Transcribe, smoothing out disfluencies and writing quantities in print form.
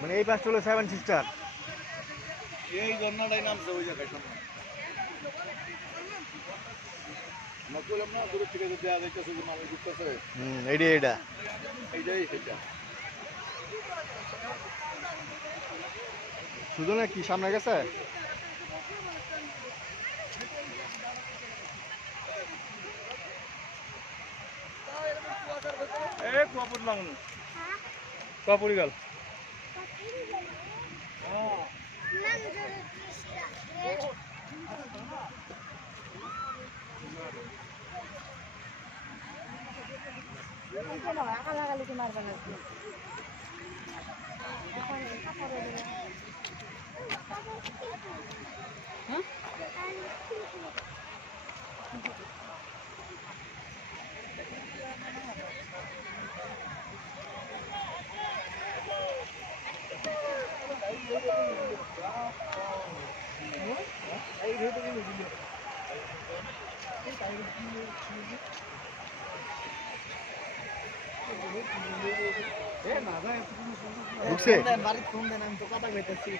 মানে এই পাশটা হলো সেভেন সিস্টার। এই ঝর্ণাটাই নামছে ওই জায়গায় সামনে। আমরা বললাম না দূর থেকে দেওয়া যাইতেছে যে মানুষ ঘুরতেছে। এইটা এইটাই সেটা। শুধু না কি সামনে গেছে? কুয়াপুর লাগানো কুয়াপুরি গাল ঢুকছে? বাড়ির ফোন দেন, আমি তো কথা কইতেছি।